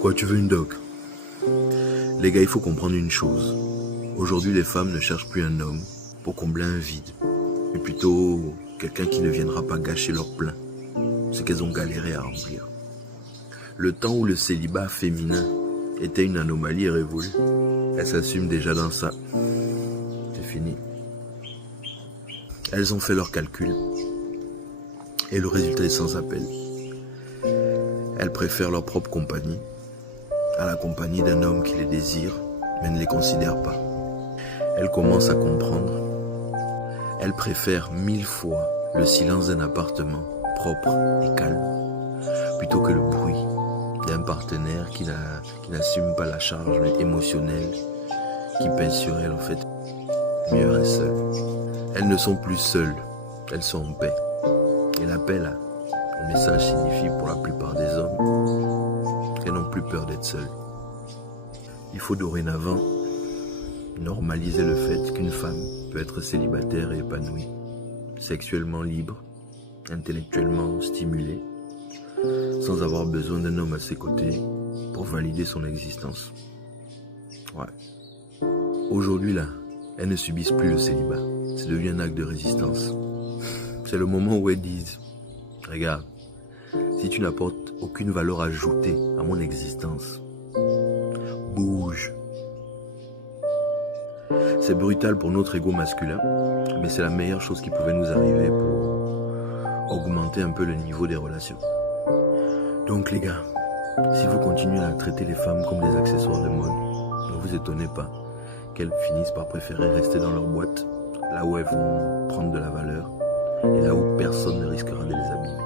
Quoi, tu veux une doc? Les gars, il faut comprendre une chose. Aujourd'hui, les femmes ne cherchent plus un homme pour combler un vide, mais plutôt quelqu'un qui ne viendra pas gâcher leur plein, ce qu'elles ont galéré à remplir. Le temps où le célibat féminin était une anomalie est révolu. Elles s'assument déjà dans ça. C'est fini. Elles ont fait leurs calculs et le résultat est sans appel. Elles préfèrent leur propre compagnie à la compagnie d'un homme qui les désire mais ne les considère pas. Elles commencent à comprendre. Elles préfèrent 1000 fois le silence d'un appartement propre et calme plutôt que le bruit d'un partenaire qui n'assume pas la charge émotionnelle qui pèse sur elle. En fait, mieux reste seule. Elles ne sont plus seules, elles sont en paix. Et la paix, là, le message signifie pour la plupart des hommes qu'elles n'ont plus peur d'être seules. Il faut dorénavant normaliser le fait qu'une femme peut être célibataire et épanouie, sexuellement libre, intellectuellement stimulée, sans avoir besoin d'un homme à ses côtés pour valider son existence. Ouais. Aujourd'hui, là, elles ne subissent plus le célibat. C'est devenu un acte de résistance. C'est le moment où elles disent « Regarde, si tu n'apportes aucune valeur ajoutée à mon existence, bouge ». C'est brutal pour notre ego masculin, mais c'est la meilleure chose qui pouvait nous arriver pour augmenter un peu le niveau des relations. Donc les gars, si vous continuez à traiter les femmes comme des accessoires de mode, ne vous étonnez pas qu'elles finissent par préférer rester dans leur boîte, là où elles vont prendre de la valeur et là où personne ne risquera de les abîmer.